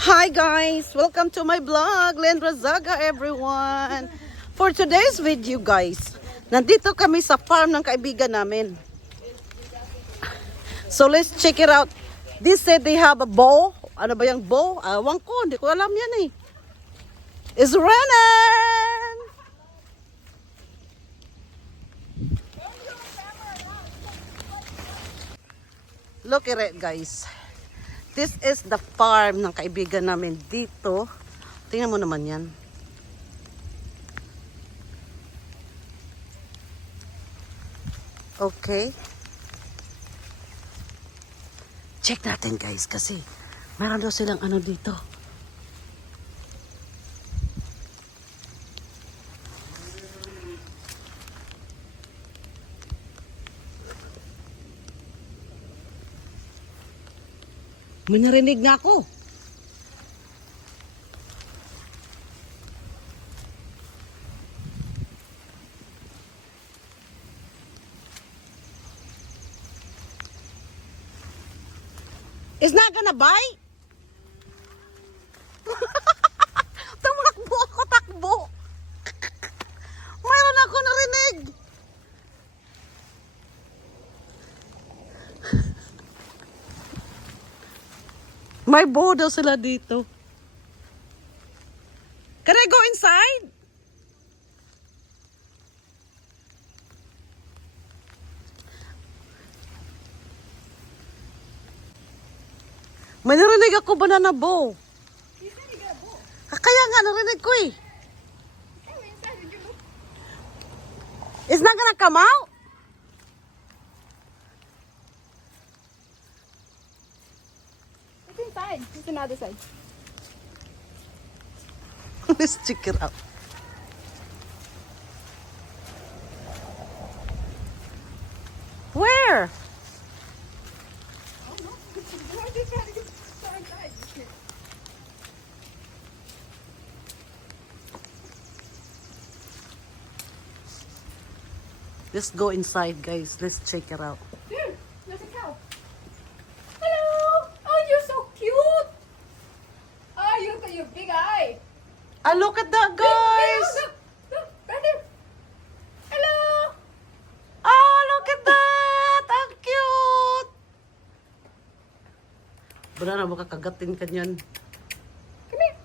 Hi guys! Welcome to my vlog, Lendra Zaga everyone! For today's video guys, nandito kami sa farm ng kaibigan namin. So let's check it out. They said they have a bow. Ano ba yung bow? Awang ko, hindi ko alam yan eh. It's raining! Look at it guys. This is the farm ng kaibigan namin dito. Tingnan mo naman yan. Okay. Check natin guys kasi meron daw silang ano dito. May narinig nga ako. It's not gonna bite? Tumakbo ako, takbo. Mayroon ako narinig. May bow daw sila dito. Can I go inside? May narinig ako banana bow. Kaya nga narinig ko eh. It's not gonna come out? It's inside. It's another side. Let's check it out. Where? Let's go inside, guys. Let's check it out. There, there's a cow. Hello. Oh, you're so cute. Oh, you got your big eye. Ah, look at that, guys. Look, look, right there. Hello. Oh, look at that. Ang cute. Banana, baka kagatin ka niyan. Come here.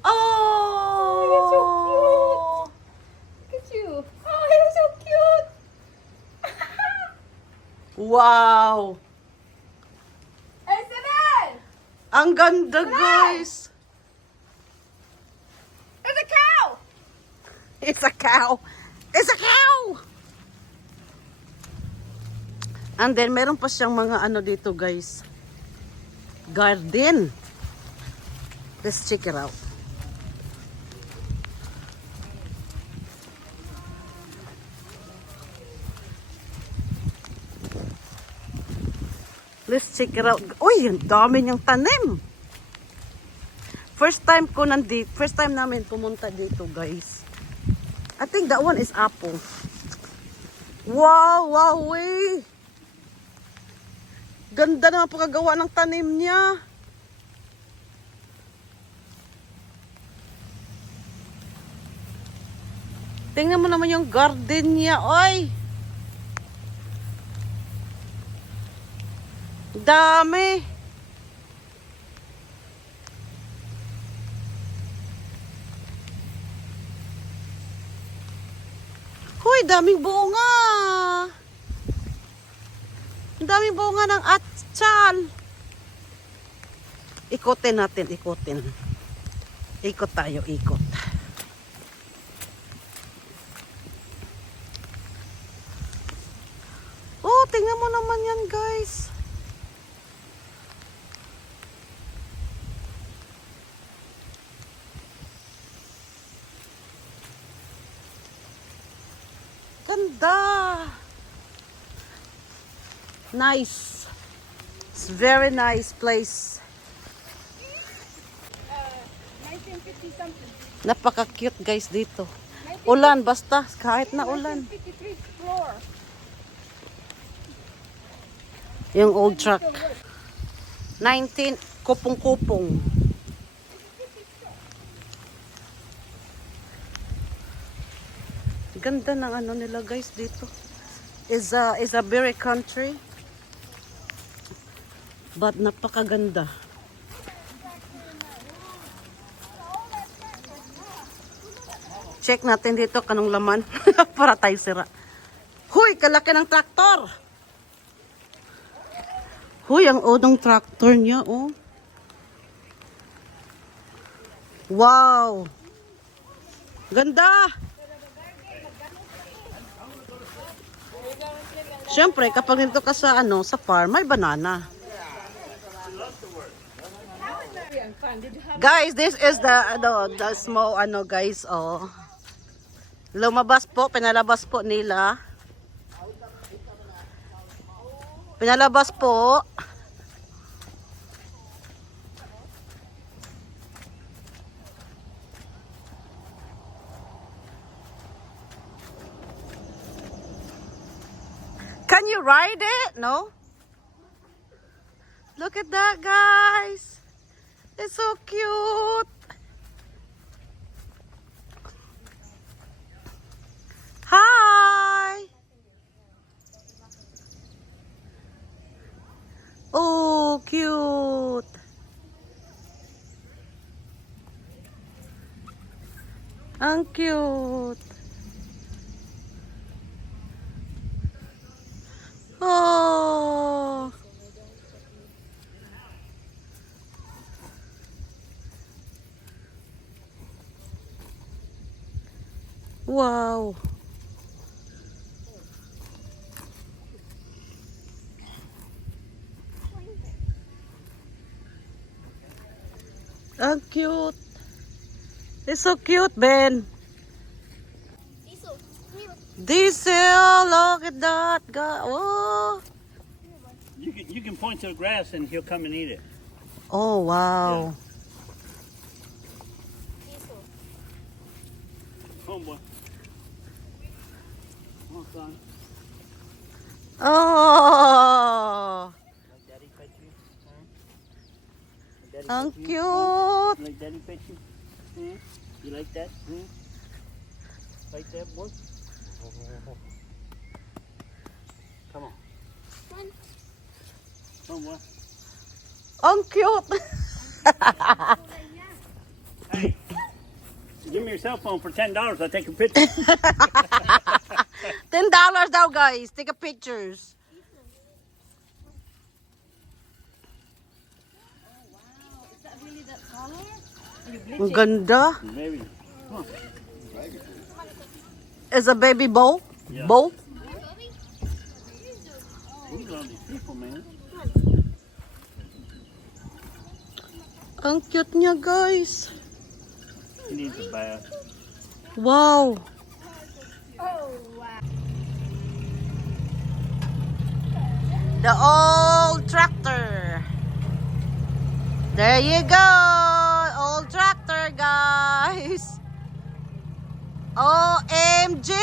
Oh. You're so cute. Look at you. Oh, you're so cute. Wow. Hey, Isabel. Ang ganda, guys. There's a cow. It's a cow. It's a cow. And then, meron pa siyang mga ano dito, guys. Garden. Let's check it out. Let's check it out. Uy, ang dami niyang tanim. First time namin pumunta dito, guys. I think that one is apple. Wow, wow, wey. Ganda naman pagkagawa ng tanim niya. Tingnan mo naman yung garden niya, oy. Dami. Hoy, daming bunga. Daming bunga ng atsal. Ikotin natin, ikotin. Ikot tayo, ikot. Oh, tingnan mo naman yan, guys. Ganda. Nice. It's very nice place. 1950 something. Napaka-cute guys dito. Ulan basta, kahit na ulan. 1953 floor. Yung old truck. 19 kupong-kupong. Ganda ng ano nila guys dito. Is a very country. But napakaganda. Check natin dito kanong laman para tayo sira. Huy, kalaki ng traktor. Huy, ang odong traktor niya, oh. Wow. Ganda. Siyempre, kapag dito ka sa ano, sa farm, may banana. Guys, this is the small ano guys, oh. Lumabas po, pinalabas po nila. Pinalabas po. Can you ride it? No? Look at that, guys. It's so cute. Hi. Oh, cute. Ang cute. Oh. Wow. Ang cute. It's so cute, Ben. Diesel, look at that. God. Oh. You can point to the grass and he'll come and eat it. Oh, wow. Come on, boy. Come on, son. Oh. Like daddy pet you? Huh? Like daddy Ang pet you? cute. Like daddy pet you? Hmm? You like that? Hmm? Like that, boy? Come on. Come on, boy. Ang cute. Hey, give me your cell phone for $10. I'll take a picture. $10 daw, guys. Take a pictures. Ang ganda. Maybe. Come on. Is a baby bowl? Yeah. Bowl? Look at all these people, man. Ang cute niya, guys. He needs a bath. Wow. The old tractor. There you go. Old tractor, guys. OMG.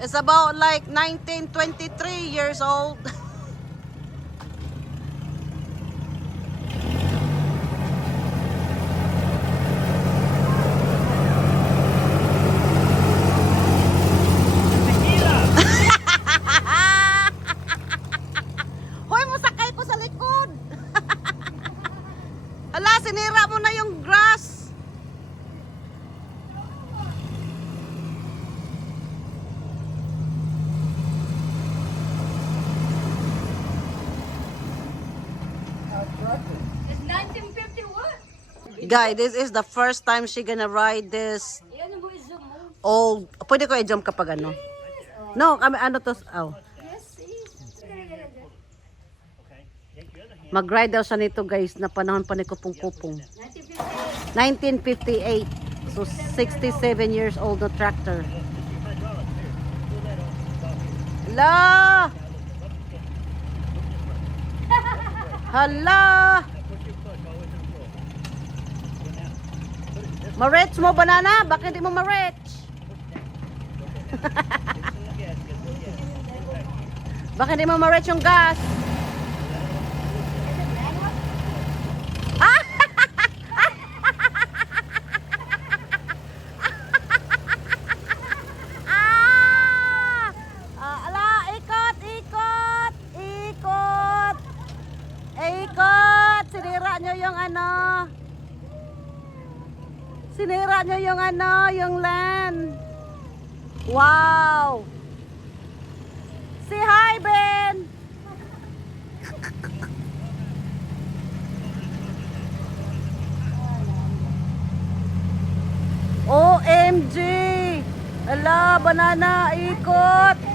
It's about like 1923 years old. Hoy, musakay ko sa likod. Ala, sinira mo na yung grass. It's 1951. Guy, this is the first time she gonna ride this Yan mo zoom mo. old. Pwede ko i-jump kapag ano. No, kami ano to. Oh. Yes, sis. Okay. Take your other hand. Mag-ride daw siya nito, guys, na panahon pa ni Kupong-Kupong. 1958. So 67 years old na tractor. Hala! Hala! Ma-retch mo, banana? Bakit di mo ma-retch? Bakit di mo ma-retch yung gas? nyo yung ano. Sinira nyo yung ano, yung land. Wow. Say hi, Ben. OMG. Ala, banana, ikot.